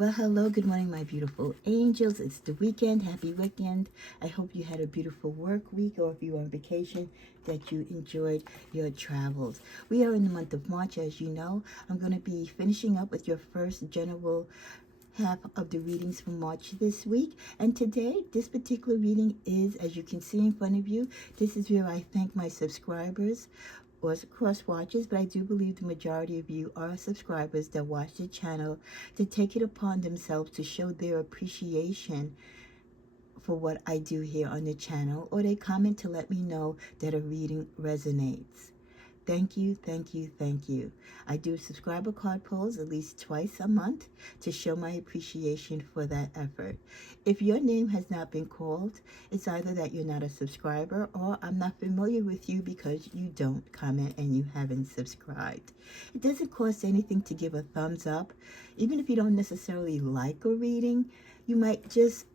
Well, hello, good morning, my beautiful angels. It's the weekend. Happy weekend. I hope you had a beautiful work week, or if you were on vacation, that you enjoyed your travels. We are in the month of March, as you know. I'm going to be finishing up with your first general half of the readings for March this week. And today, this particular reading is, as you can see in front of you, this is where I thank my subscribers or cross watchers, but I do believe the majority of you are subscribers that watch the channel to take it upon themselves to show their appreciation for what I do here on the channel, or they comment to let me know that a reading resonates. Thank you, thank you, thank you. I do subscriber card pulls at least twice a month to show my appreciation for that effort. If your name has not been called, it's either that you're not a subscriber or I'm not familiar with you because you don't comment and you haven't subscribed. It doesn't cost anything to give a thumbs up. Even if you don't necessarily like a reading, you might just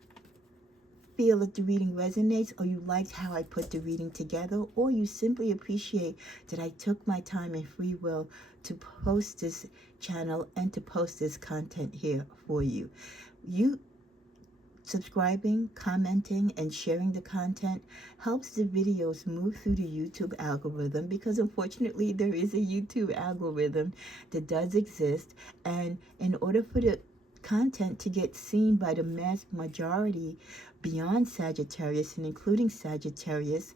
feel that the reading resonates, or you liked how I put the reading together, or you simply appreciate that I took my time and free will to post this channel and to post this content here for you. You subscribing, commenting, and sharing the content helps the videos move through the YouTube algorithm, because unfortunately there is a YouTube algorithm that does exist, and in order for the content to get seen by the mass majority beyond Sagittarius and including Sagittarius,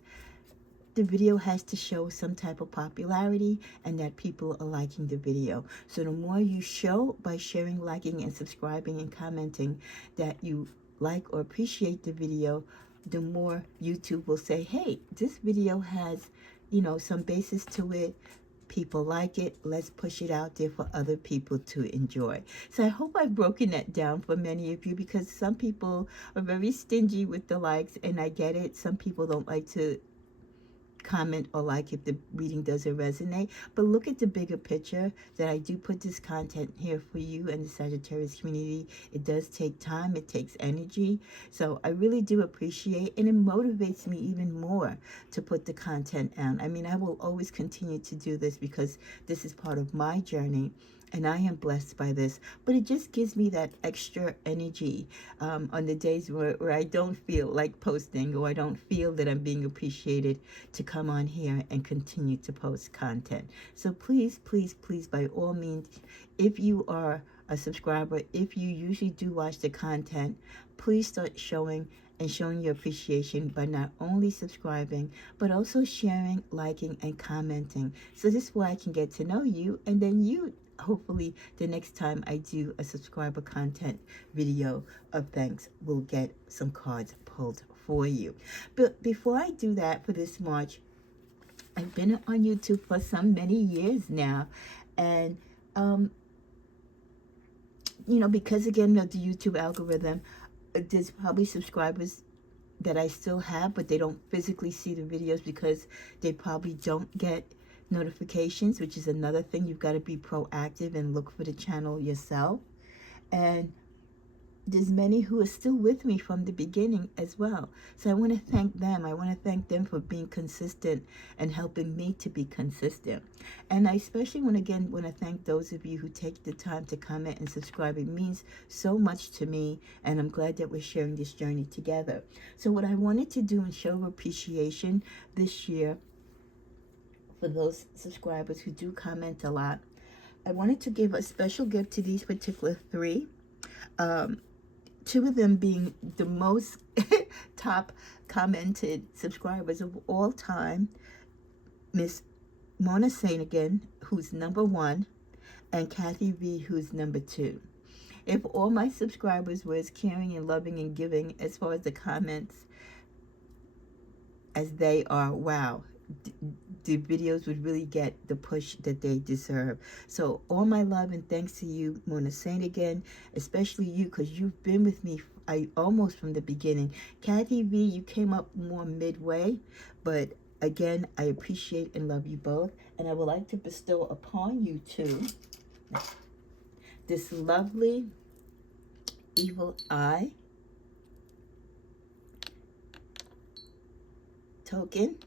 the video has to show some type of popularity and that people are liking the video. So the more you show by sharing, liking, and subscribing and commenting that you like or appreciate the video, the more YouTube will say, hey, this video has, you know, some basis to it. People like it. Let's push it out there for other people to enjoy. So I hope I've broken that down for many of you, because some people are very stingy with the likes, and I get it. Some people don't like to comment or like if the reading doesn't resonate, but look at the bigger picture, that I do put this content here for you and the Sagittarius community. It does take time, it takes energy, so I really do appreciate, and it motivates me even more to put the content out. I mean, I will always continue to do this because this is part of my journey and I am blessed by this, but it just gives me that extra energy on the days where I don't feel like posting, or I don't feel that I'm being appreciated, to come on here and continue to post content. So please, please, please, by all means, if you are a subscriber, if you usually do watch the content, please start showing your appreciation by not only subscribing, but also sharing, liking, and commenting. So this way I can get to know you, and then you, hopefully the next time I do a subscriber content video of thanks, will get some cards pulled for you. But before I do that for this March, I've been on YouTube for many years now, and you know, because again of the YouTube algorithm, there's probably subscribers that I still have, but they don't physically see the videos because they probably don't get notifications, which is another thing. You've got to be proactive and look for the channel yourself. And there's many who are still with me from the beginning as well. So I want to thank them. I want to thank them for being consistent and helping me to be consistent. And I especially want to thank those of you who take the time to comment and subscribe. It means so much to me, and I'm glad that we're sharing this journey together. So what I wanted to do and show appreciation this year for those subscribers who do comment a lot, I wanted to give a special gift to these particular three. Two of them being the most top commented subscribers of all time, Miss Mona Saint again, who's #1, and KathyV, who's #2. If all my subscribers were as caring and loving and giving as far as the comments as they are, wow, the videos would really get the push that they deserve. So all my love and thanks to you, Mona Saint again, especially you, because you've been with me almost from the beginning. KathyV, you came up more midway, but again, I appreciate and love you both, and I would like to bestow upon you two this lovely evil eye token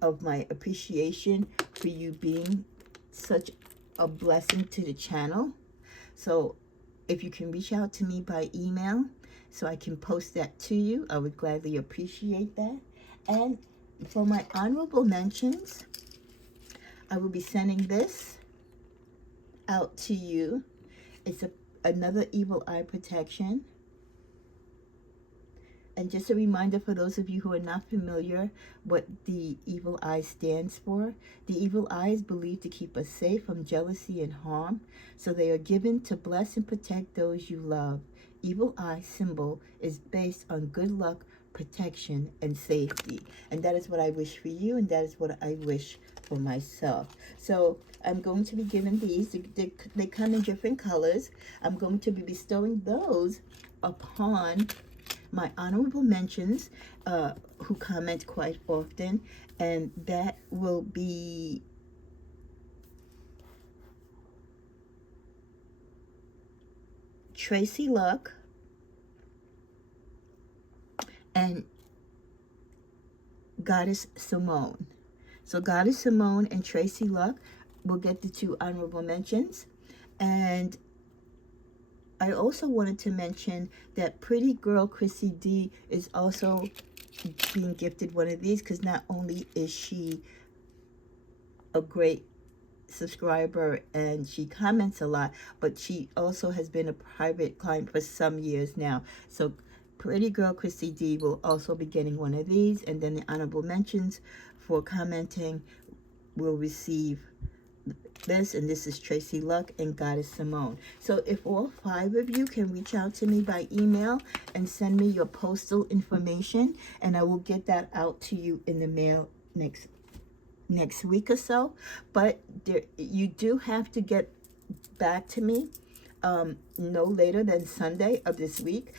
of my appreciation for you being such a blessing to the channel. So if you can reach out to me by email so I can post that to you, I would gladly appreciate that. And for my honorable mentions, I will be sending this out to you. It's another evil eye protection. And just a reminder for those of you who are not familiar what the evil eye stands for. The evil eye is believed to keep us safe from jealousy and harm, so they are given to bless and protect those you love. Evil eye symbol is based on good luck, protection, and safety. And that is what I wish for you, and that is what I wish for myself. So I'm going to be giving these. They come in different colors. I'm going to be bestowing those upon my honorable mentions who comment quite often, and that will be Tracie Luck and Goddess Symone. So Goddess Symone and Tracie Luck will get the 2 honorable mentions. And I also wanted to mention that pretty girl Chrissyd is also being gifted one of these, because not only is she a great subscriber and she comments a lot, but she also has been a private client for some years now. So pretty girl Chrissyd will also be getting one of these, and then the honorable mentions for commenting will receive this, and this is Tracie Luck and Goddess Symone. So if all 5 of you can reach out to me by email and send me your postal information, and I will get that out to you in the mail next week or so. But you do have to get back to me no later than Sunday of this week,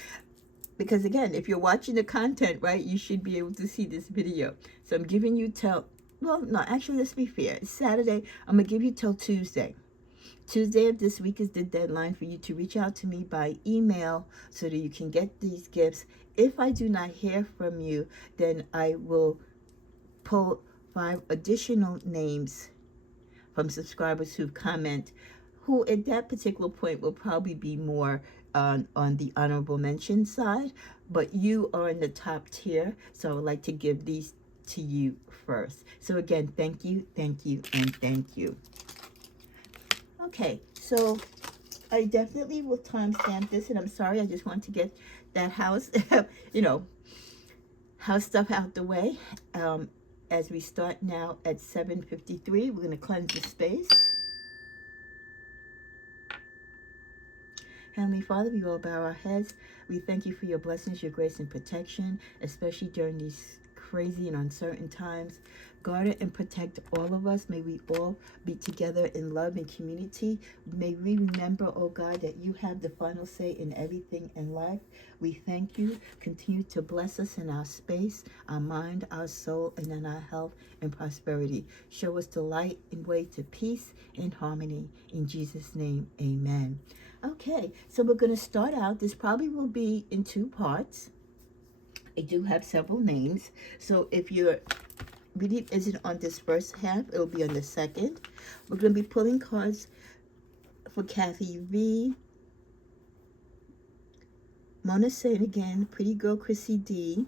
because again, if you're watching the content, right, you should be able to see this video. So I'm giving you till, well, no, actually, let's be fair. It's Saturday. I'm going to give you till Tuesday. Tuesday of this week is the deadline for you to reach out to me by email so that you can get these gifts. If I do not hear from you, then I will pull 5 additional names from subscribers who comment, who at that particular point will probably be more on the honorable mention side, but you are in the top tier, so I would like to give these to you first. So again, thank you, and thank you. Okay, so I definitely will timestamp this, and I'm sorry, I just want to get that house, house stuff out the way. As we start now at 7:53, we're going to cleanse the space. Heavenly Father, we all bow our heads. We thank you for your blessings, your grace, and protection, especially during these crazy and uncertain times. Guard and protect all of us. May we all be together in love and community. May we remember, oh God, that you have the final say in everything in life. We thank you. Continue to bless us in our space, our mind, our soul, and in our health and prosperity. Show us the light and way to peace and harmony. In Jesus' name, amen. Okay, so we're going to start out. This probably will be in 2 parts. I do have several names. So if your reading isn't on this first half, it'll be on the second. We're going to be pulling cards for KathyV, Mona Saint again, Pretty Girl Chrissyd,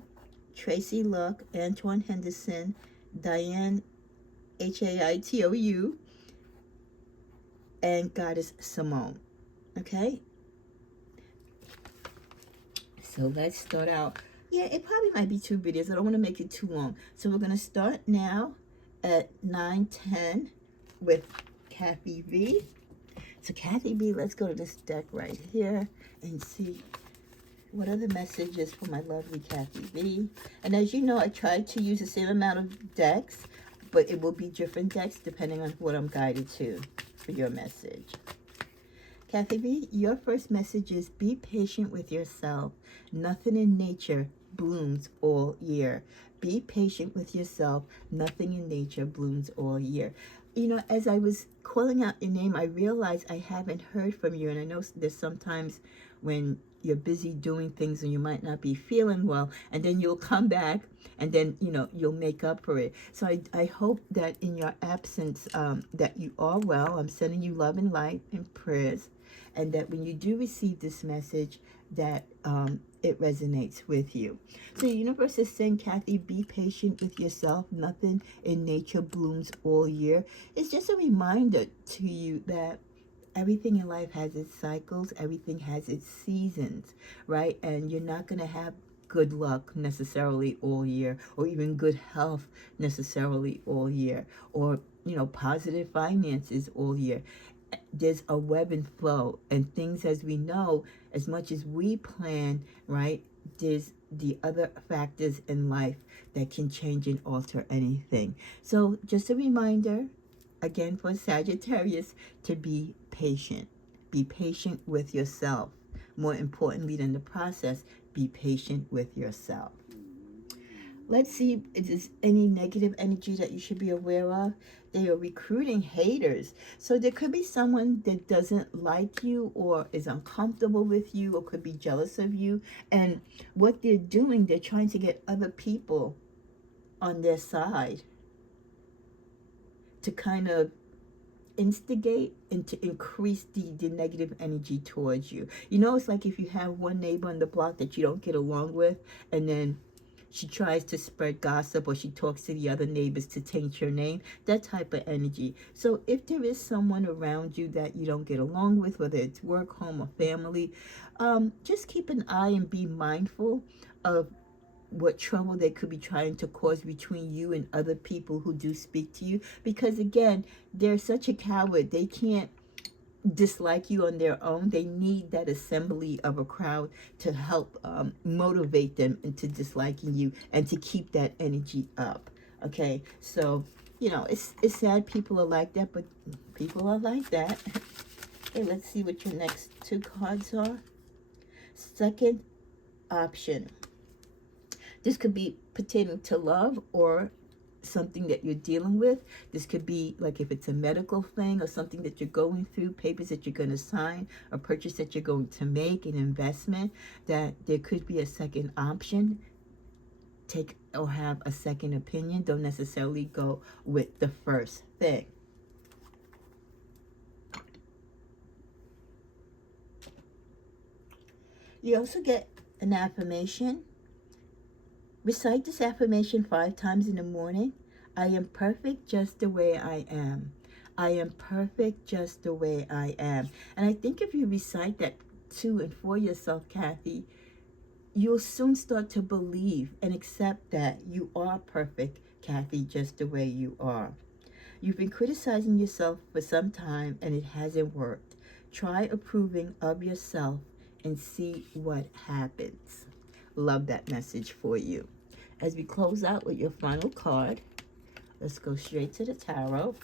Tracie Luck, Antwoan Henderson, DianeH, and Goddess Symone. Okay? So let's start out. Yeah, it probably might be 2 videos. I don't want to make it too long. So we're going to start now at 9:10 with KathyV. So KathyV, let's go to this deck right here and see what are the messages for my lovely KathyV. And as you know, I tried to use the same amount of decks, but it will be different decks depending on what I'm guided to for your message. KathyV, your first message is be patient with yourself. Nothing in nature blooms all year. Be patient with yourself. Nothing in nature blooms all year. You know, as I was calling out your name, I realized I haven't heard from you. And I know there's sometimes when you're busy doing things and you might not be feeling well, and then you'll come back and then, you know, you'll make up for it. So I hope that in your absence that you are well. I'm sending you love and light and prayers. and that when you do receive this message, that it resonates with you. So the universe is saying, Kathy, be patient with yourself. Nothing in nature blooms all year. It's just a reminder to you that everything in life has its cycles, everything has its seasons, right? And you're not going to have good luck necessarily all year, or even good health necessarily all year, or, you know, positive finances all year. There's a web and flow, and things, as we know, as much as we plan, right, there's the other factors in life that can change and alter anything. So just a reminder, again, for Sagittarius, to be patient. Be patient with yourself. More importantly than the process, be patient with yourself. Let's see if there's any negative energy that you should be aware of. They are recruiting haters. So there could be someone that doesn't like you or is uncomfortable with you or could be jealous of you. And what they're doing, they're trying to get other people on their side to kind of instigate and to increase the negative energy towards you. You know, it's like if you have one neighbor on the block that you don't get along with, and then she tries to spread gossip, or she talks to the other neighbors to taint your name, that type of energy. So if there is someone around you that you don't get along with, whether it's work, home, or family, just keep an eye and be mindful of what trouble they could be trying to cause between you and other people who do speak to you. Because again, they're such a coward. They can't dislike you on their own. They need that assembly of a crowd to help motivate them into disliking you and to keep that energy up. Okay, so you know, it's sad people are like that, but people are like that. Okay, let's see what your next two cards are. Second option. This could be pertaining to love or something that you're dealing with. This could be like if it's a medical thing or something that you're going through, papers that you're going to sign, a purchase that you're going to make, an investment, that there could be a second option. Take or have a second opinion. Don't necessarily go with the first thing. You also get an affirmation. Recite this affirmation 5 times in the morning. I am perfect just the way I am. I am perfect just the way I am. And I think if you recite that to and for yourself, Kathy, you'll soon start to believe and accept that you are perfect, Kathy, just the way you are. You've been criticizing yourself for some time and it hasn't worked. Try approving of yourself and see what happens. Love that message for you. As we close out with your final card, let's go straight to the tarot.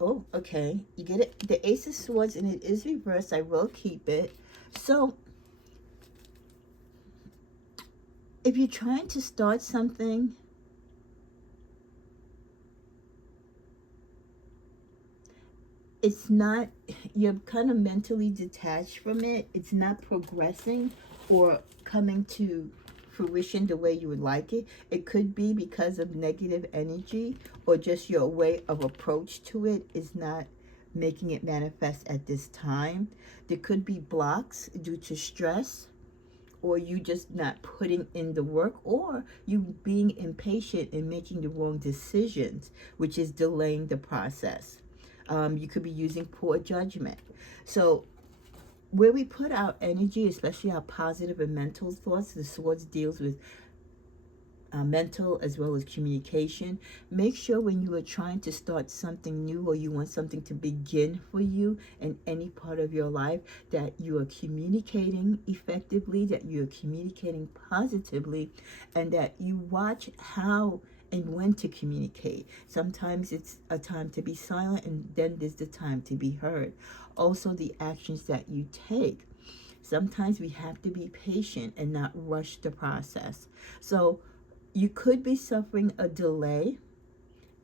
Oh, okay. You get it, the Ace of Swords, and it is reversed. I will keep it. So, if you're trying to start something, it's not, you're kind of mentally detached from it. It's not progressing or coming to fruition the way you would like it. It could be because of negative energy, or just your way of approach to it is not making it manifest at this time. There could be blocks due to stress, or you just not putting in the work, or you being impatient and making the wrong decisions, which is delaying the process. You could be using poor judgment. So where we put our energy, especially our positive and mental thoughts, the Swords deals with mental as well as communication. Make sure when you are trying to start something new, or you want something to begin for you in any part of your life, that you are communicating effectively, that you are communicating positively, and that you watch how and when to communicate. Sometimes it's a time to be silent, and then there's the time to be heard. Also, the actions that you take. Sometimes we have to be patient and not rush the process. So you could be suffering a delay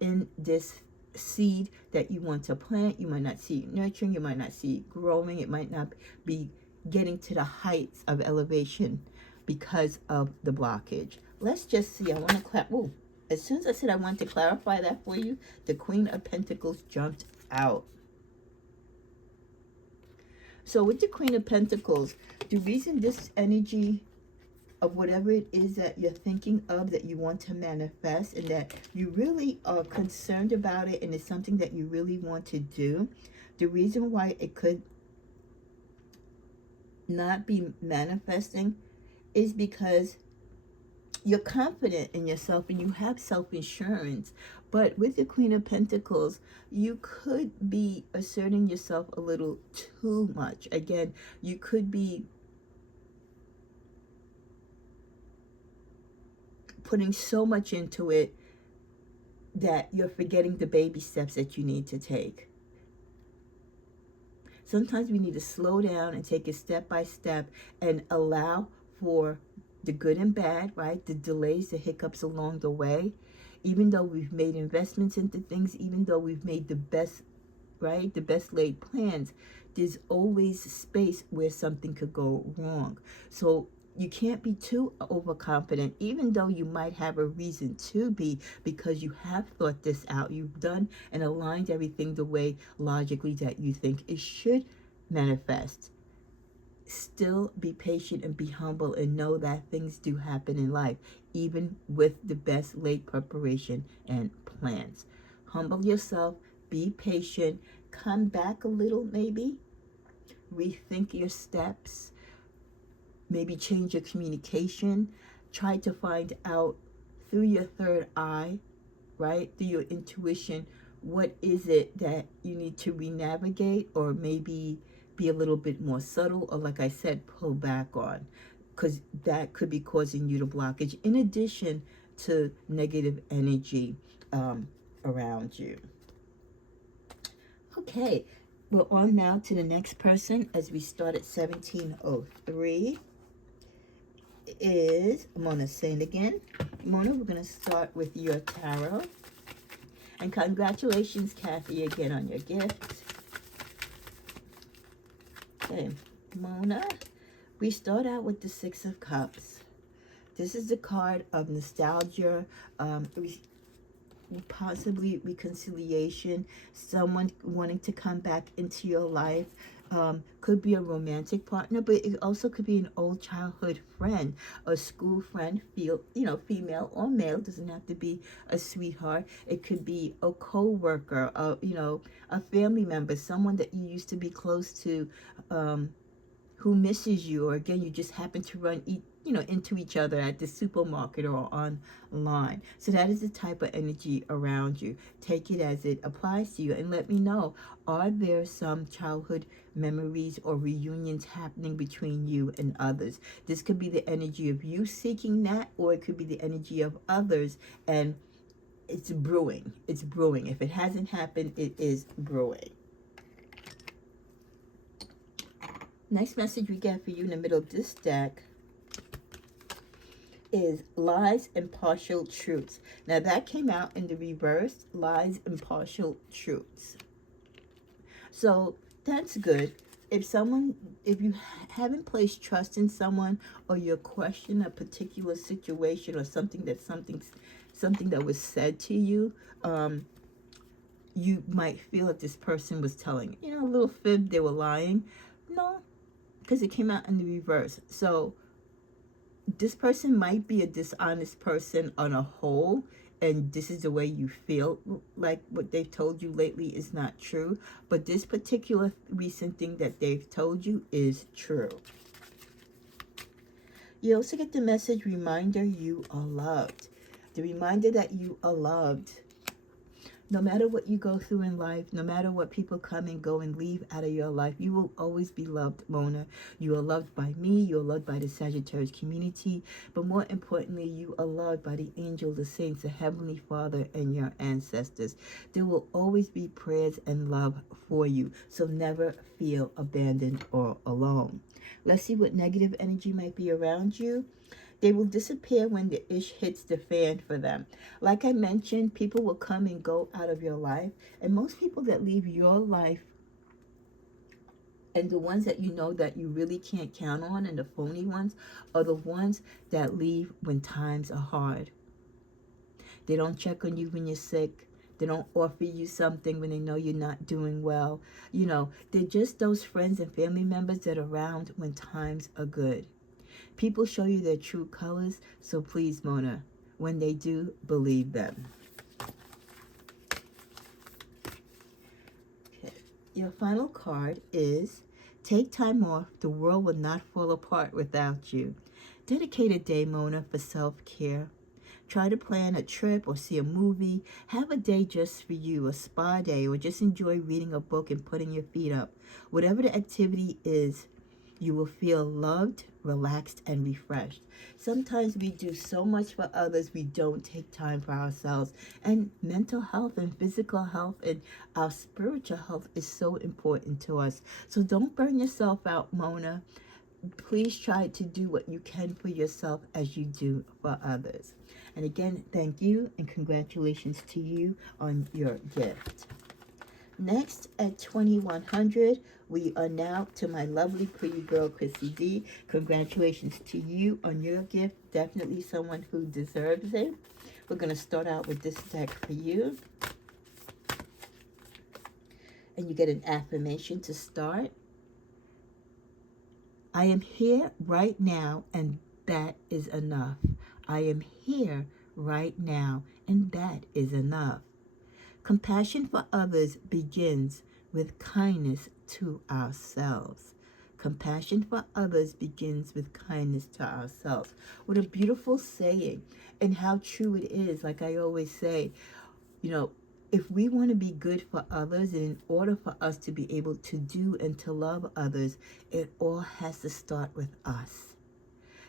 in this seed that you want to plant. You might not see it nurturing. You might not see it growing. It might not be getting to the heights of elevation because of the blockage. Let's just see. I want to clap. Ooh, As soon as I said I wanted to clarify that for you, the Queen of Pentacles jumped out. So with the Queen of Pentacles, the reason this energy of whatever it is that you're thinking of, that you want to manifest, and that you really are concerned about it, and it's something that you really want to do, the reason why it could not be manifesting is because you're confident in yourself and you have self-insurance. But with the Queen of Pentacles, you could be asserting yourself a little too much. Again, you could be putting so much into it that you're forgetting the baby steps that you need to take. Sometimes we need to slow down and take it step by step and allow for the good and bad, right? The delays, the hiccups along the way. Even though we've made investments into things, even though we've made the best, right? The best laid plans, there's always space where something could go wrong. So you can't be too overconfident, even though you might have a reason to be, because you have thought this out. You've done and aligned everything the way logically that you think it should manifest. Still be patient and be humble and know that things do happen in life, even with the best laid preparation and plans. Humble yourself, be patient, come back a little maybe, rethink your steps, maybe change your communication, try to find out through your third eye, right, through your intuition, what is it that you need to re-navigate, or maybe be a little bit more subtle, or like I said, pull back on, because that could be causing you to blockage, in addition to negative energy around you. Okay, we're on now to the next person as we start at 1703. Is Mona saying again. Mona, we're going to start with your tarot. And congratulations, Kathy, again on your gift. Okay, Mona, we start out with the Six of Cups. This is the card of nostalgia, possibly reconciliation, someone wanting to come back into your life. Could be a romantic partner, but it also could be an old childhood friend, a school friend, female or male, doesn't have to be a sweetheart. It could be a co-worker, a family member, someone that you used to be close to, who misses you, or again, you just happen to run into each other at the supermarket or online. So that is the type of energy around you. Take it as it applies to you and let me know, are there some childhood memories or reunions happening between you and others? This could be the energy of you seeking that, or it could be the energy of others, and it's brewing. It's brewing. If it hasn't happened, it is brewing. Next message we get for you in the middle of this deck is lies and partial truths. Now that came out in the reverse, lies and partial truths. So that's good. If you haven't placed trust in someone, or you question a particular situation, or something that was said to you, you might feel that this person was telling, a little fib, they were lying. No, because it came out in the reverse. So this person might be a dishonest person on a whole, and this is the way you feel like what they've told you lately is not true. But this particular recent thing that they've told you is true. You also get the message, reminder you are loved. The reminder that you are loved. No matter what you go through in life, no matter what people come and go and leave out of your life, you will always be loved, Mona. You are loved by me. You are loved by the Sagittarius community. But more importantly, you are loved by the angels, the saints, the Heavenly Father, and your ancestors. There will always be prayers and love for you. So never feel abandoned or alone. Let's see what negative energy might be around you. They will disappear when the ish hits the fan for them. Like I mentioned, people will come and go out of your life. And most people that leave your life, and the ones that you know that you really can't count on, and the phony ones, are the ones that leave when times are hard. They don't check on you when you're sick. They don't offer you something when they know you're not doing well. You know, they're just those friends and family members that are around when times are good. People show you their true colors, so please, Mona, when they do, believe them. Okay. Your final card is take time off. The world will not fall apart without you. Dedicate a day, Mona, for self-care. Try to plan a trip or see a movie. Have a day just for you, a spa day, or just enjoy reading a book and putting your feet up. Whatever the activity is, you will feel loved, relaxed, and refreshed. Sometimes we do so much for others, we don't take time for ourselves. And mental health and physical health and our spiritual health is so important to us. So don't burn yourself out, Mona. Please try to do what you can for yourself as you do for others. And again, thank you and congratulations to you on your gift. Next, at 2100, we are now to my lovely pretty girl, KathyV. Congratulations to you on your gift. Definitely someone who deserves it. We're going to start out with this deck for you. And you get an affirmation to start. I am here right now, and that is enough. I am here right now, and that is enough. Compassion for others begins with kindness to ourselves. Compassion for others begins with kindness to ourselves. What a beautiful saying, and how true it is. Like I always say, you know, if we want to be good for others, and in order for us to be able to do and to love others, it all has to start with us.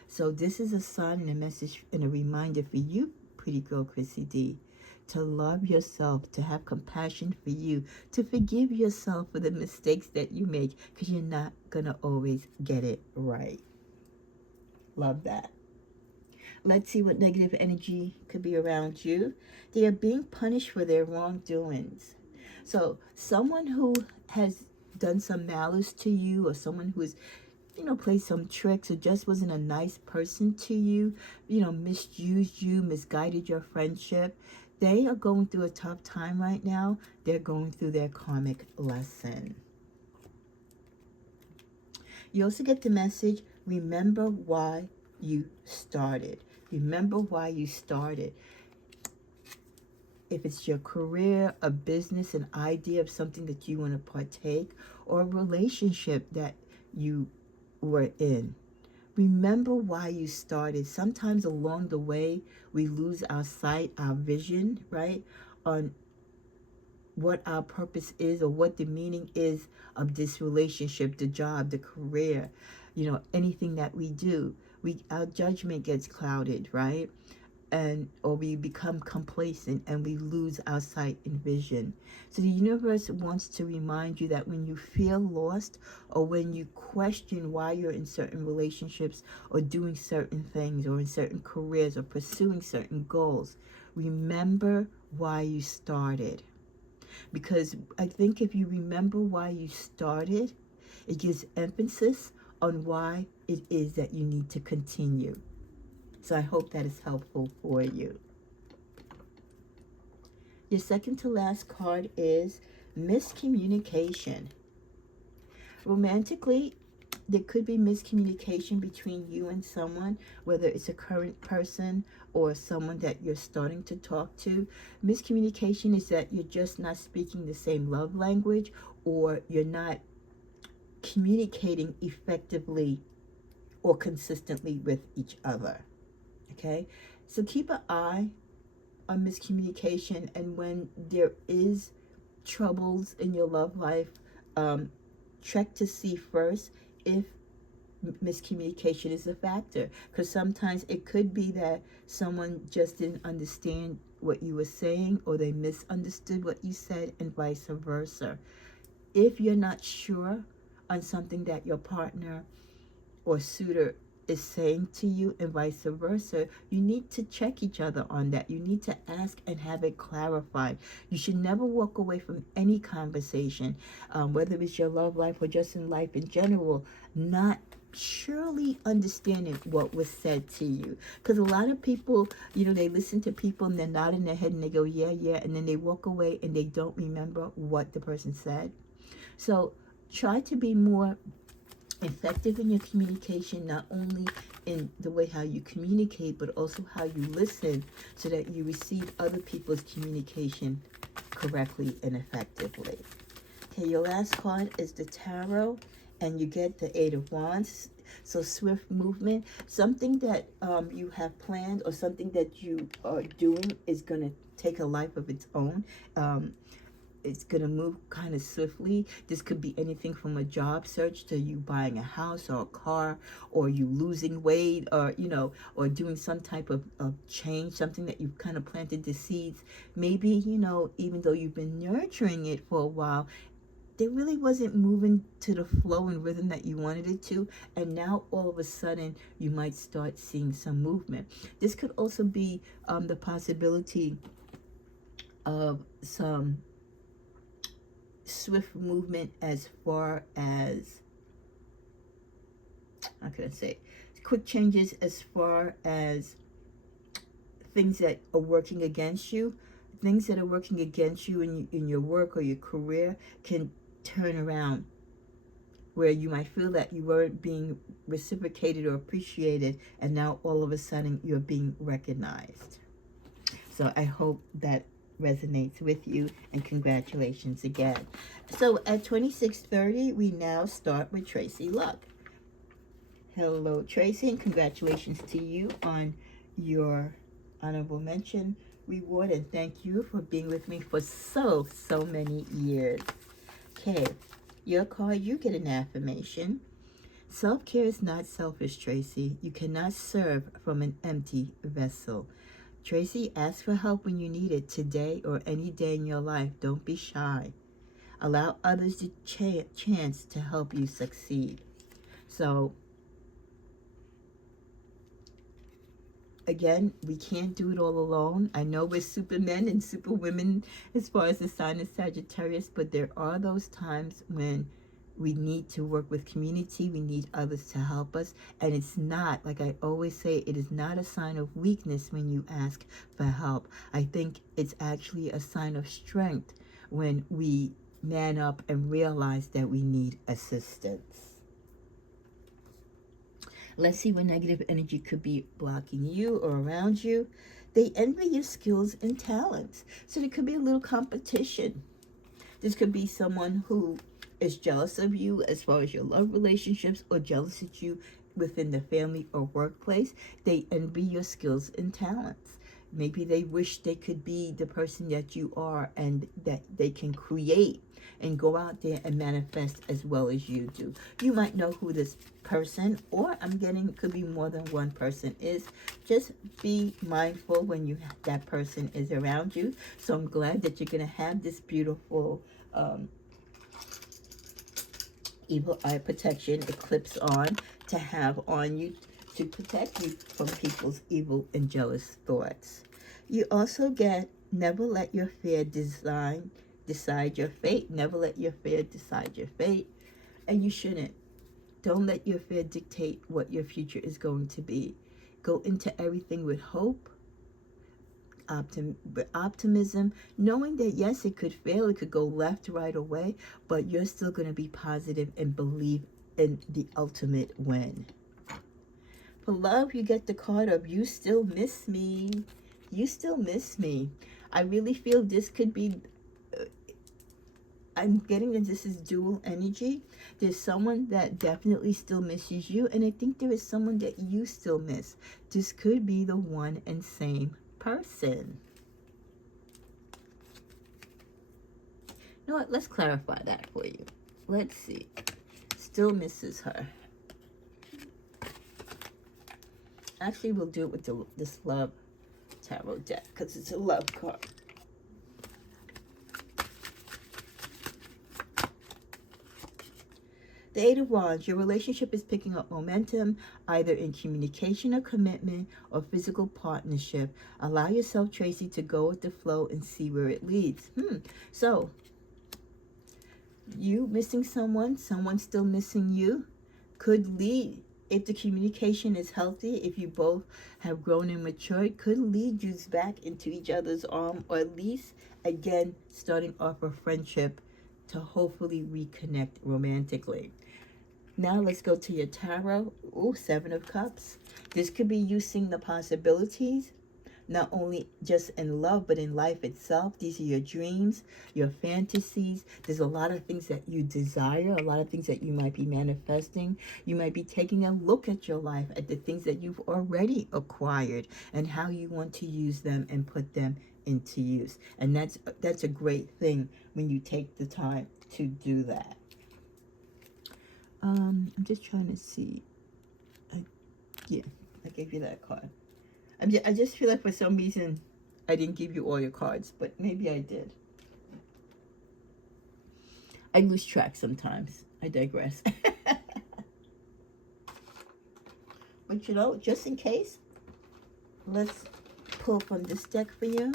So this is a sign and a message and a reminder for you, pretty girl KathyV, to love yourself, to have compassion for you, to forgive yourself for the mistakes that you make, because you're not going to always get it right. Love that. Let's see what negative energy could be around you. They are being punished for their wrongdoings. So someone who has done some malice to you, or someone who has, played some tricks, or just wasn't a nice person to you, misused you, misguided your friendship, they are going through a tough time right now. They're going through their karmic lesson. You also get the message, remember why you started. Remember why you started. If it's your career, a business, an idea of something that you want to partake, or a relationship that you were in. Remember why you started. Sometimes along the way, we lose our sight, our vision, right, on what our purpose is, or what the meaning is of this relationship, the job, the career, anything that we do. Our judgment gets clouded, right? Or we become complacent and we lose our sight and vision. So the universe wants to remind you that when you feel lost, or when you question why you're in certain relationships, or doing certain things, or in certain careers, or pursuing certain goals, remember why you started. Because I think if you remember why you started, it gives emphasis on why it is that you need to continue. So I hope that is helpful for you. Your second to last card is miscommunication. Romantically, there could be miscommunication between you and someone, whether it's a current person or someone that you're starting to talk to. Miscommunication is that you're just not speaking the same love language, or you're not communicating effectively or consistently with each other. Okay, so keep an eye on miscommunication, and when there is troubles in your love life, check to see first if miscommunication is a factor, because sometimes it could be that someone just didn't understand what you were saying, or they misunderstood what you said, and vice versa. If you're not sure on something that your partner or suitor is saying to you, and vice versa, you need to check each other on that. You need to ask and have it clarified. You should never walk away from any conversation, whether it's your love life or just in life in general, not surely understanding what was said to you. Because a lot of people, they listen to people and they're nodding their head and they go, yeah, yeah. And then they walk away and they don't remember what the person said. So try to be more effective in your communication, not only in the way how you communicate, but also how you listen, so that you receive other people's communication correctly and effectively. Okay, your last card is the Tarot, and you get the Eight of Wands. So swift movement, something that you have planned or something that you are doing is going to take a life of its own. It's going to move kind of swiftly. This could be anything from a job search to you buying a house or a car, or you losing weight, or, or doing some type of change, something that you've kind of planted the seeds. Maybe, even though you've been nurturing it for a while, it really wasn't moving to the flow and rhythm that you wanted it to. And now all of a sudden you might start seeing some movement. This could also be the possibility of some swift movement as far as, how can I say, quick changes as far as things that are working against you. Things that are working against you in your work or your career can turn around, where you might feel that you weren't being reciprocated or appreciated, and now all of a sudden you're being recognized. So I hope that resonates with you, and congratulations again. So at 26:30, we now start with Tracie Luck. Hello, Tracie, and congratulations to you on your honorable mention reward, and thank you for being with me for so many years. Okay, your card, you get an affirmation. Self-care is not selfish, Tracie. You cannot serve from an empty vessel. Tracie, ask for help when you need it, today or any day in your life. Don't be shy. Allow others the chance to help you succeed. So, again, we can't do it all alone. I know we're supermen and superwomen as far as the sign of Sagittarius, but there are those times when we need to work with community. We need others to help us. And it's not, like I always say, it is not a sign of weakness when you ask for help. I think it's actually a sign of strength when we man up and realize that we need assistance. Let's see what negative energy could be blocking you or around you. They envy your skills and talents. So there could be a little competition. This could be someone who is jealous of you as far as your love relationships, or jealous of you within the family or workplace. They envy your skills and talents. Maybe they wish they could be the person that you are, and that they can create and go out there and manifest as well as you do. You might know who this person, or I'm getting, could be more than one person, is. Just be mindful when that person is around you. So I'm glad that you're going to have this beautiful evil eye protection eclipse on, to have on you to protect you from people's evil and jealous thoughts. You also get, never let your fear decide your fate. Never let your fear decide your fate. And you shouldn't. Don't let your fear dictate what your future is going to be. Go into everything with hope, optimism, knowing that yes, it could fail, it could go left, right, or way, but you're still going to be positive and believe in the ultimate win. For love, you get the card of you still miss me. You still miss me. I really feel this could be, I'm getting that this is dual energy. There's someone that definitely still misses you, and I think there is someone that you still miss. This could be the one and same person. You know what? Let's clarify that for you. Let's see. Still misses her. Actually, we'll do it with this love tarot deck, because it's a love card. The Eight of Wands, your relationship is picking up momentum, either in communication or commitment or physical partnership. Allow yourself, Tracie, to go with the flow and see where it leads. So, you missing someone, someone still missing you, could lead, if the communication is healthy, if you both have grown and matured, could lead you back into each other's arm, or at least, again, starting off a friendship to hopefully reconnect romantically. Now let's go to your tarot. Ooh, Seven of Cups. This could be you seeing the possibilities, not only just in love, but in life itself. These are your dreams, your fantasies. There's a lot of things that you desire, a lot of things that you might be manifesting. You might be taking a look at your life, at the things that you've already acquired, and how you want to use them and put them into use. And that's a great thing when you take the time to do that. I'm just trying to see. Yeah, I gave you that card. I just feel like for some reason I didn't give you all your cards, but maybe I did. I lose track sometimes. I digress. But you know, just in case, let's pull from this deck for you.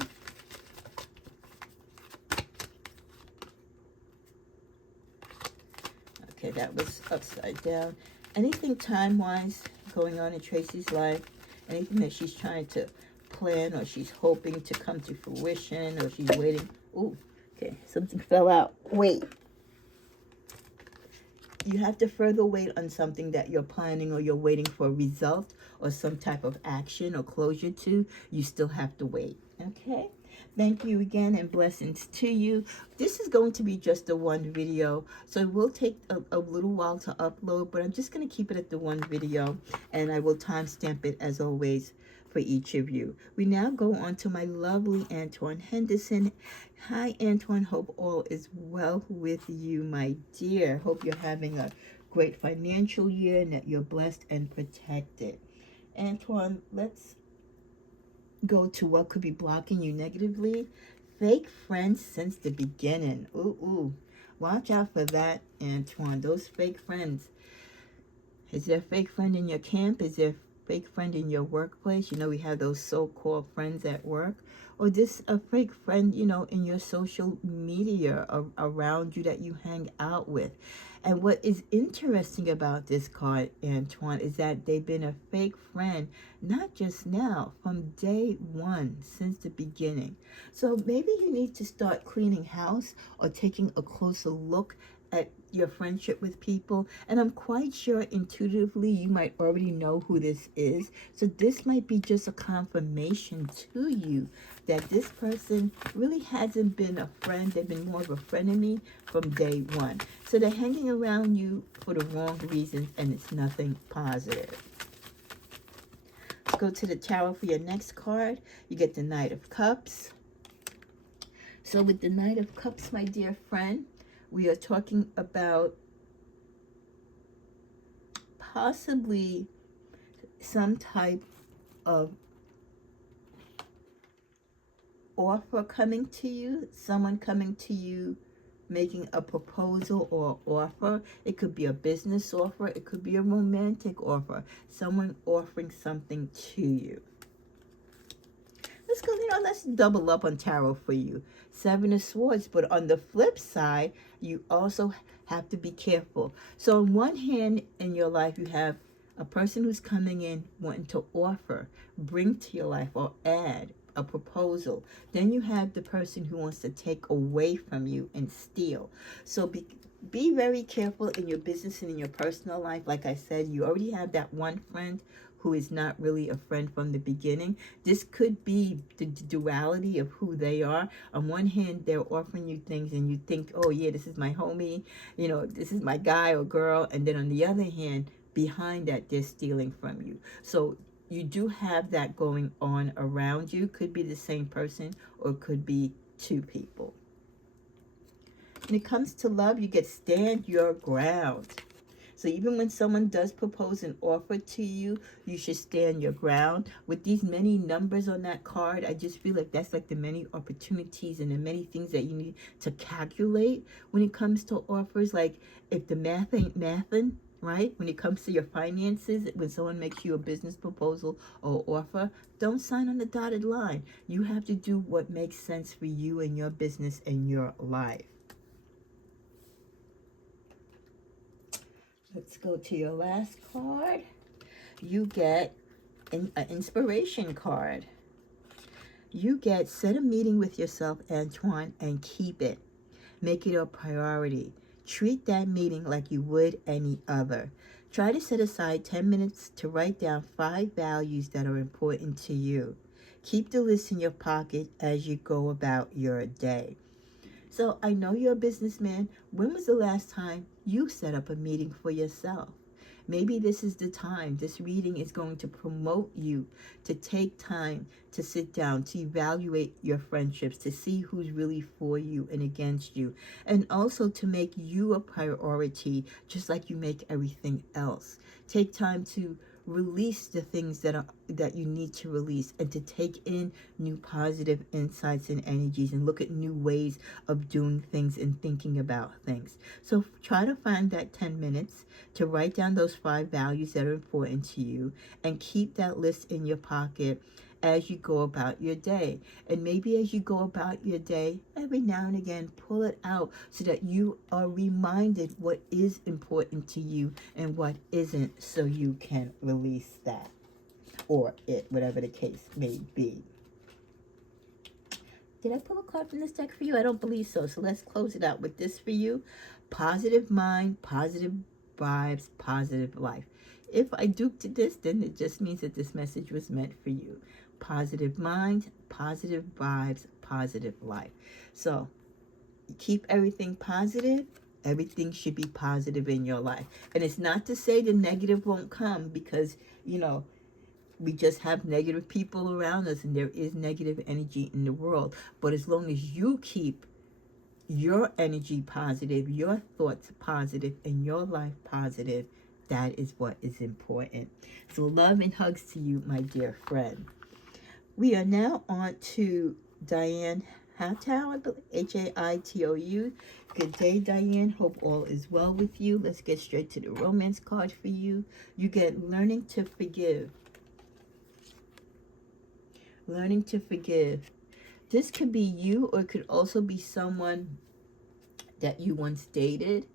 Okay, that was upside down. Anything time-wise going on in Tracie's life, anything that she's trying to plan, or she's hoping to come to fruition, or she's waiting. Ooh, okay, something fell out. Wait. You have to further wait on something that you're planning, or you're waiting for a result or some type of action or closure to. You still have to wait. Okay? Thank you again, and blessings to you. This is going to be just the one video, so it will take a little while to upload, but I'm just going to keep it at the one video, and I will timestamp it as always for each of you. We now go on to my lovely Antwoan Henderson. Hi, Antwoan. Hope all is well with you, my dear. Hope you're having a great financial year and that you're blessed and protected. Antwoan, let's go to what could be blocking you negatively. Fake friends since the beginning. Ooh. Watch out for that, Antwoan. Those fake friends. Is there a fake friend in your camp? Is there a fake friend in your workplace? You know, we have those so-called friends at work. Or this a fake friend, you know, in your social media around you that you hang out with. And what is interesting about this card, Antwoan, is that they've been a fake friend, not just now, from day one, since the beginning. So maybe you need to start cleaning house or taking a closer look at your friendship with people. And I'm quite sure intuitively you might already know who this is. So this might be just a confirmation to you that this person really hasn't been a friend. They've been more of a frenemy from day one. So they're hanging around you for the wrong reasons, and it's nothing positive. Let's go to the tarot for your next card. You get the Knight of Cups. So with the Knight of Cups, my dear friend, we are talking about possibly some type of offer coming to you, someone coming to you making a proposal or offer. It could be a business offer, it could be a romantic offer, someone offering something to you. Let's go, let's double up on tarot for you. Seven of Swords, but on the flip side, you also have to be careful. So on one hand, in your life, you have a person who's coming in wanting to offer, bring to your life, or add a proposal. Then you have the person who wants to take away from you and steal. So be very careful in your business and in your personal life. Like I said, you already have that one friend who is not really a friend from the beginning. This could be the duality of who they are. On one hand, they're offering you things and you think, oh yeah, this is my homie, you know, this is my guy or girl. And then on the other hand, behind that, they're stealing from you. So you do have that going on around you. Could be the same person or could be two people. When it comes to love, you get stand your ground. So even when someone does propose an offer to you, you should stand your ground. With these many numbers on that card, I just feel like that's like the many opportunities and the many things that you need to calculate when it comes to offers. Like if the math ain't mathin', right? When it comes to your finances, when someone makes you a business proposal or offer, don't sign on the dotted line. You have to do what makes sense for you and your business and your life. Let's go to your last card. You get an inspiration card. You get set a meeting with yourself, Antwoan, and keep it. Make it a priority. Treat that meeting like you would any other. Try to set aside 10 minutes to write down 5 values that are important to you. Keep the list in your pocket as you go about your day. So I know you're a businessman. When was the last time you set up a meeting for yourself? Maybe this is the time. This reading is going to promote you to take time to sit down, to evaluate your friendships, to see who's really for you and against you, and also to make you a priority, just like you make everything else. Take time to release the things that you need to release, and to take in new positive insights and energies, and look at new ways of doing things and thinking about things. So try to find that 10 minutes to write down those 5 values that are important to you, and keep that list in your pocket as you go about your day. And maybe as you go about your day, every now and again, pull it out so that you are reminded what is important to you and what isn't, so you can release that, or it, whatever the case may be. Did I pull a card from this deck for you? I don't believe so. So let's close it out with this for you. Positive mind, positive vibes, positive life. If I duped this, then it just means that this message was meant for you. Positive mind, positive vibes, positive life. So keep everything positive. Everything should be positive in your life. And it's not to say the negative won't come, because, you know, we just have negative people around us, and there is negative energy in the world. But as long as you keep your energy positive, your thoughts positive, and your life positive, that is what is important. So love and hugs to you, my dear friend. We are now on to DianeH, H-A-I-T-O-U. Good day, Diane. Hope all is well with you. Let's get straight to the romance card for you. You get learning to forgive. Learning to forgive. This could be you, or it could also be someone that you once dated,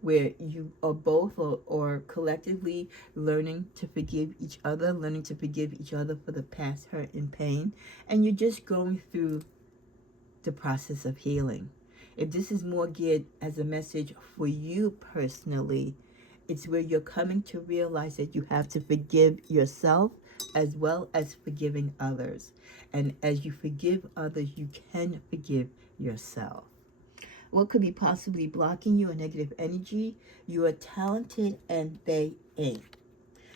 where you are both or collectively learning to forgive each other, learning to forgive each other for the past hurt and pain, and you're just going through the process of healing. If this is more geared as a message for you personally, it's where you're coming to realize that you have to forgive yourself as well as forgiving others. And as you forgive others, you can forgive yourself. What could be possibly blocking you? A negative energy. You are talented and they ain't.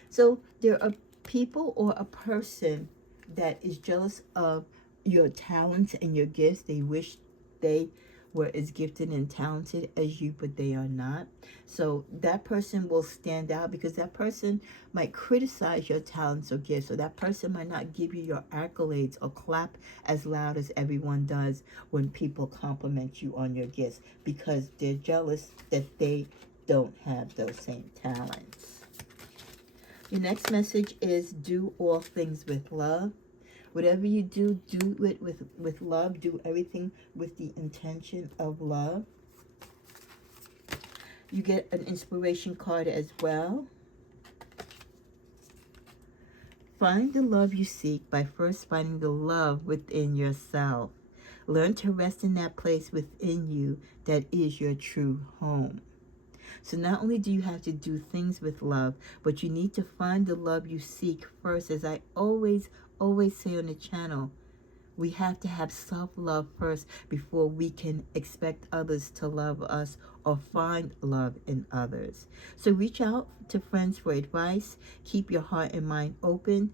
So there are people or a person that is jealous of your talents and your gifts. They wish they were as gifted and talented as you, but they are not. So that person will stand out, because that person might criticize your talents or gifts, or that person might not give you your accolades or clap as loud as everyone does when people compliment you on your gifts, because they're jealous that they don't have those same talents. Your next message is do all things with love. Whatever you do, do it with love. Do everything with the intention of love. You get an inspiration card as well. Find the love you seek by first finding the love within yourself. Learn to rest in that place within you that is your true home. So not only do you have to do things with love, but you need to find the love you seek first. As I always say on the channel, we have to have self-love first before we can expect others to love us or find love in others. So reach out to friends for advice. Keep your heart and mind open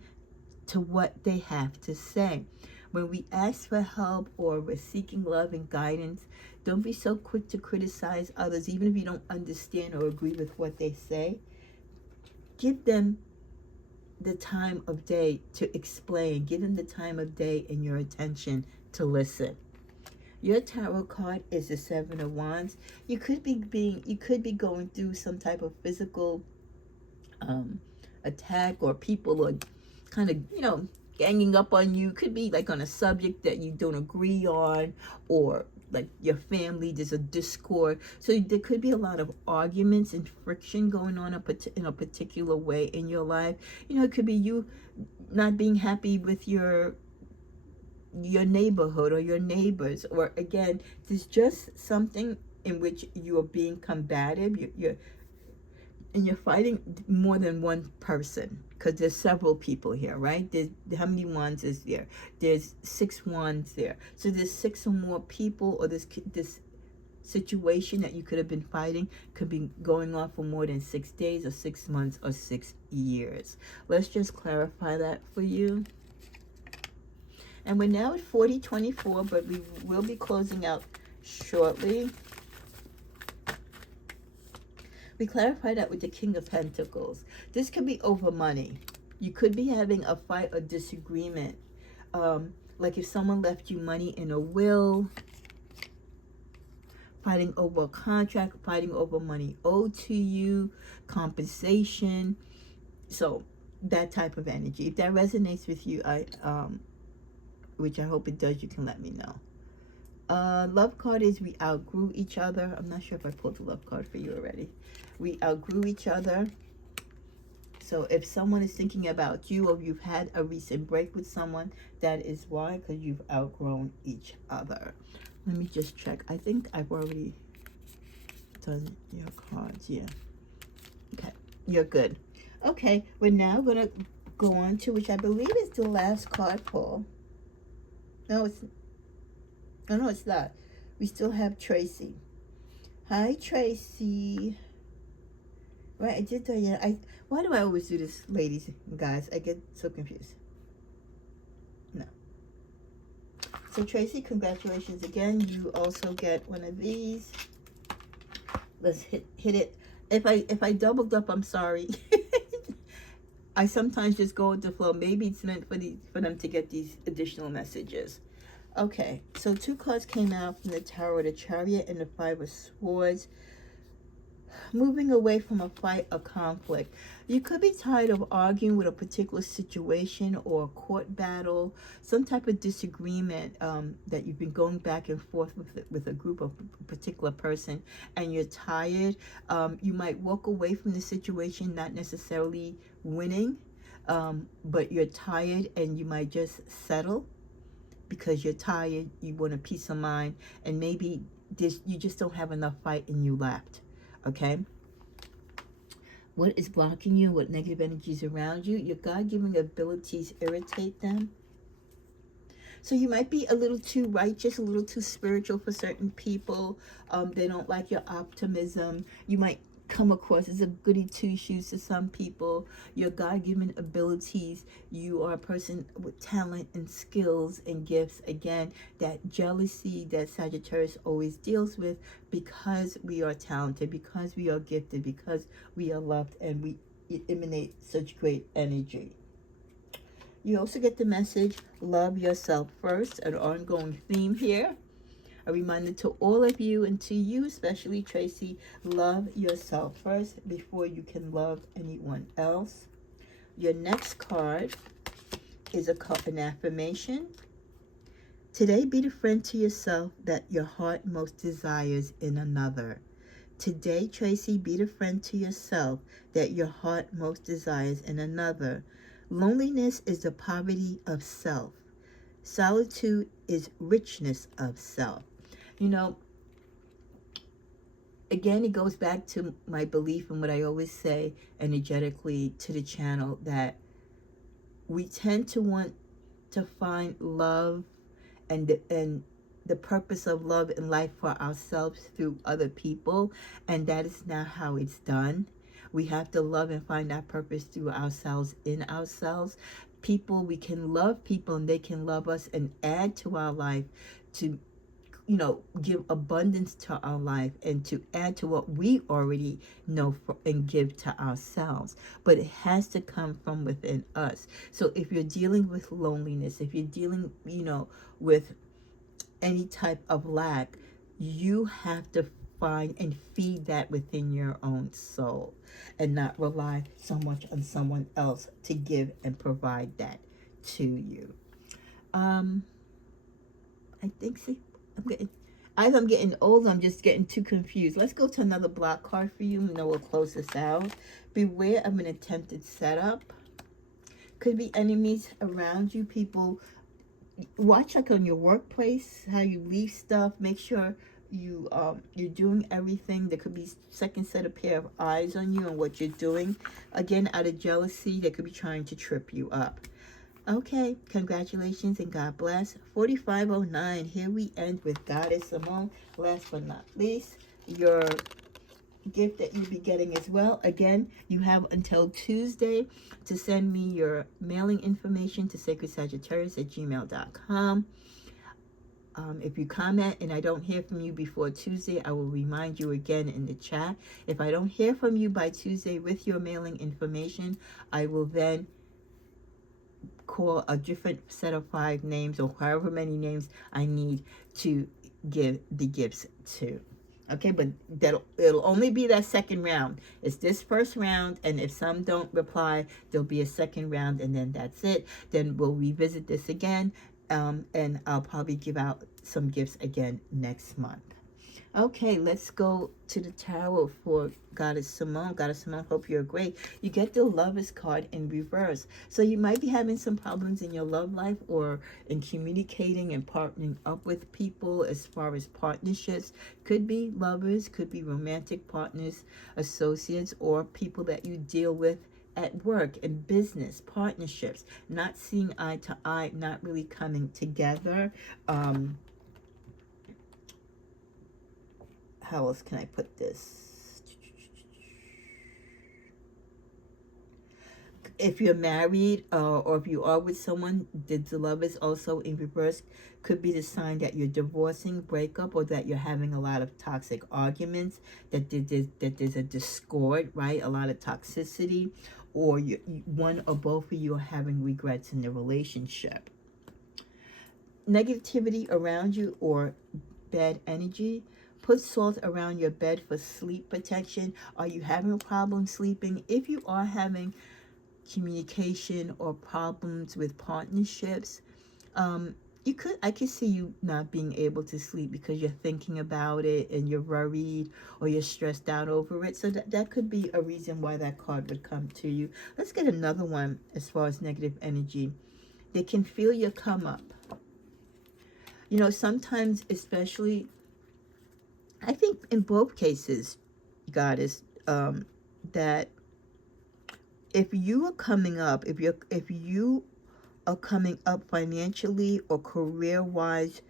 to what they have to say. When we ask for help or we're seeking love and guidance, don't be so quick to criticize others, even if you don't understand or agree with what they say. Give them the time of day to explain. Give them the time of day and your attention to listen. Your tarot card is the 7 of Wands. You could be going through some type of physical attack, or people are kind of, ganging up on you. Could be like on a subject that you don't agree on, or like your family, there's a discord. So there could be a lot of arguments and friction going on in a particular way in your life. You know, it could be you not being happy with your neighborhood or your neighbors, or again, there's just something in which you are being combative. You're fighting more than one person, because there's several people here, right? There's, how many ones is there? There's 6 ones there. So there's 6 or more people, or this situation that you could have been fighting could be going on for more than 6 days or 6 months or 6 years. Let's just clarify that for you. And we're now at 4024, but we will be closing out shortly. We clarify that with the King of Pentacles. This could be over money. You could be having a fight or disagreement. Like if someone left you money in a will, fighting over a contract, fighting over money owed to you, compensation. So that type of energy. If that resonates with you, which I hope it does, you can let me know. Love card is we outgrew each other. I'm not sure if I pulled the love card for you already. We outgrew each other. So if someone is thinking about you, or you've had a recent break with someone, that is why, because you've outgrown each other. Let me just check. I think I've already done your cards. Yeah. Okay. You're good. Okay. We're now going to go on to, which I believe is the last card pull. No, it's not. We still have Tracie. Hi, Tracie. Right, I did Diane. Why do I always do this, ladies and guys? I get so confused. No. So Tracie, congratulations again. You also get one of these. Let's hit it. If I doubled up, I'm sorry. I sometimes just go with the flow. Maybe it's meant for them to get these additional messages. Okay, so 2 cards came out from the Tower, the Chariot and the 5 of Swords. Moving away from a fight or conflict. You could be tired of arguing with a particular situation or a court battle, some type of disagreement that you've been going back and forth with a group of a particular person, and you're tired. You might walk away from the situation, not necessarily winning, but you're tired, and you might just settle because you're tired. You want a peace of mind, and maybe you just don't have enough fight in you left. Okay, what is blocking you? What negative energies around you? Your God-given abilities irritate them. So you might be a little too righteous, a little too spiritual for certain people. They don't like your optimism. You might come across as a goody two-shoes to some people. Your God-given abilities, you are a person with talent and skills and gifts. Again, that jealousy that Sagittarius always deals with, because we are talented, because we are gifted, because we are loved, and we emanate such great energy. You also get the message, love yourself first, an ongoing theme here. A reminder to all of you, and to you especially, Tracie, love yourself first before you can love anyone else. Your next card is an affirmation. Today, be the friend to yourself that your heart most desires in another. Today, Tracie, be the friend to yourself that your heart most desires in another. Loneliness is the poverty of self. Solitude is richness of self. You know, again, it goes back to my belief and what I always say energetically to the channel, that we tend to want to find love and the purpose of love in life for ourselves through other people, and that is not how it's done. We have to love and find our purpose through ourselves, in ourselves. People, we can love people and they can love us and add to our life, to give abundance to our life and to add to what we already know and give to ourselves. But it has to come from within us. So if you're dealing with loneliness, if you're dealing, with any type of lack, you have to find and feed that within your own soul, and not rely so much on someone else to give and provide that to you. I think, As I'm getting older, I'm just getting too confused. Let's go to another block card for you, and then we'll close this out. Beware of an attempted setup. Could be enemies around you. People, watch like on your workplace, how you leave stuff. Make sure you're doing everything. There could be second set of pair of eyes on you and what you're doing. Again, out of jealousy, they could be trying to trip you up. Okay, congratulations and God bless. 4509, here we end with Goddess Symone. Last but not least, your gift that you'll be getting as well. Again, you have until Tuesday to send me your mailing information to sacredsagjourney@gmail.com. If you comment and I don't hear from you before Tuesday, I will remind you again in the chat. If I don't hear from you by Tuesday with your mailing information, I will then call a different set of 5 names or however many names I need to give the gifts to. Okay, but it'll only be that second round. It's this first round, and if some don't reply, there'll be a second round, and then that's it. Then we'll revisit this again, and I'll probably give out some gifts again next month. Okay, let's go to the tarot for Goddess Symone. Goddess Symone, hope you're great. You get the Lovers card in reverse. So you might be having some problems in your love life or in communicating and partnering up with people as far as partnerships. Could be lovers, could be romantic partners, associates, or people that you deal with at work, in business, partnerships. Not seeing eye to eye, not really coming together. How else can I put this? If you're married or if you are with someone, the Lovers also in reverse could be the sign that you're divorcing, breakup, or that you're having a lot of toxic arguments, that there's a discord, right? A lot of toxicity, or one or both of you are having regrets in the relationship. Negativity around you or bad energy. Put salt around your bed for sleep protection. Are you having problems sleeping? If you are having communication or problems with partnerships, I could see you not being able to sleep because you're thinking about it and you're worried or you're stressed out over it. So that could be a reason why that card would come to you. Let's get another one as far as negative energy. They can feel your come up. You know, sometimes, especially, I think in both cases, Goddess, that if you are coming up, if you are coming up financially or career-wise,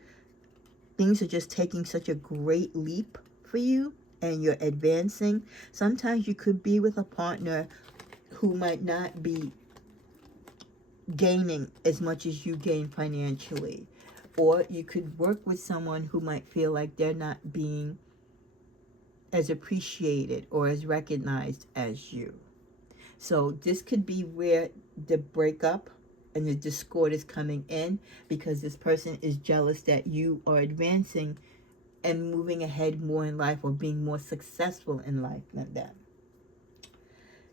things are just taking such a great leap for you and you're advancing. Sometimes you could be with a partner who might not be gaining as much as you gain financially. Or you could work with someone who might feel like they're not being as appreciated or as recognized as you. So this could be where the breakup and the discord is coming in, because this person is jealous that you are advancing and moving ahead more in life or being more successful in life than them.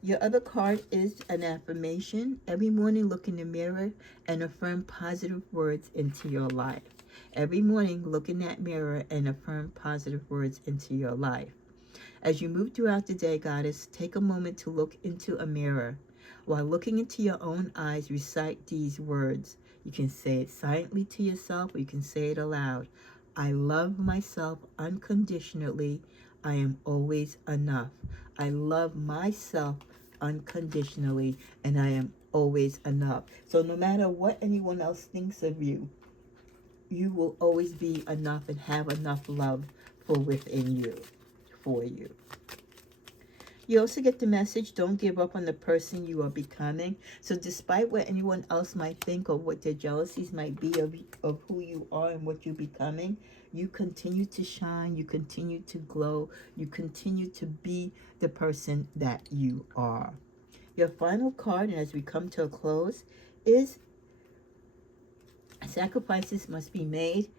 Your other card is an affirmation. Every morning, look in the mirror and affirm positive words into your life. Every morning, look in that mirror and affirm positive words into your life. As you move throughout the day, Goddess, take a moment to look into a mirror. While looking into your own eyes, recite these words. You can say it silently to yourself, or you can say it aloud. I love myself unconditionally. I am always enough. I love myself unconditionally, and I am always enough. So no matter what anyone else thinks of you, you will always be enough and have enough love for within you, for you. You also get the message, don't give up on the person you are becoming. So despite what anyone else might think or what their jealousies might be of who you are and what you're becoming, you continue to shine, you continue to glow, you continue to be the person that you are. Your final card, and as we come to a close, is sacrifices must be made.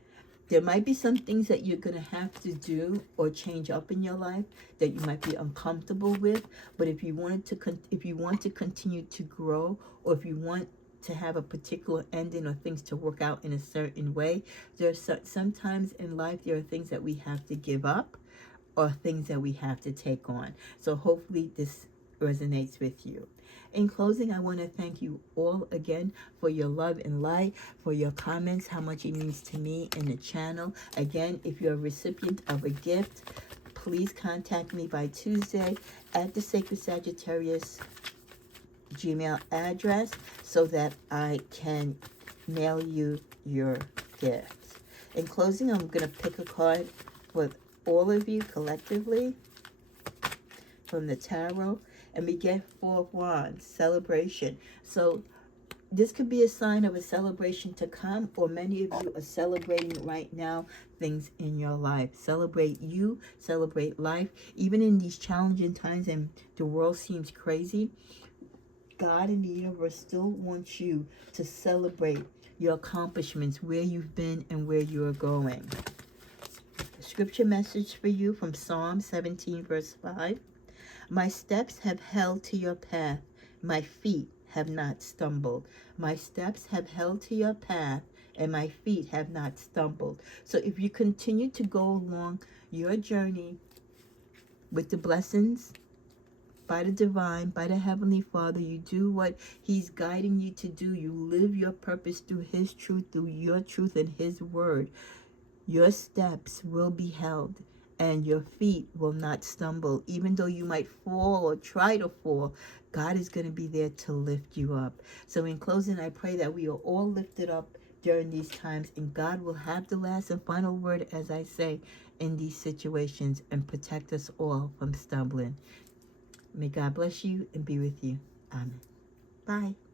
There might be some things that you're going to have to do or change up in your life that you might be uncomfortable with. But if you want to continue to grow, or if you want to have a particular ending or things to work out in a certain way. There's sometimes in life there are things that we have to give up or things that we have to take on. So hopefully this resonates with you. In closing, I want to thank you all again for your love and light, for your comments, how much it means to me and the channel. Again, if you're a recipient of a gift, please contact me by Tuesday at the Sacredsagjourney Gmail address so that I can mail you your gift. In closing, I'm going to pick a card for all of you collectively from the tarot, and we get 4 of Wands, celebration. So this could be a sign of a celebration to come, or many of you are celebrating right now things in your life. Celebrate you, celebrate life. Even in these challenging times and the world seems crazy, God and the universe still wants you to celebrate your accomplishments, where you've been and where you are going. Scripture message for you from Psalm 17, verse 5. My steps have held to your path. My feet have not stumbled. My steps have held to your path, and my feet have not stumbled. So if you continue to go along your journey with the blessings by the divine, by the Heavenly Father, you do what He's guiding you to do. You live your purpose through His truth, through your truth and His word. Your steps will be held, and your feet will not stumble. Even though you might fall or try to fall, God is going to be there to lift you up. So in closing, I pray that we are all lifted up during these times, and God will have the last and final word, as I say, in these situations, and protect us all from stumbling. May God bless you and be with you. Amen. Bye.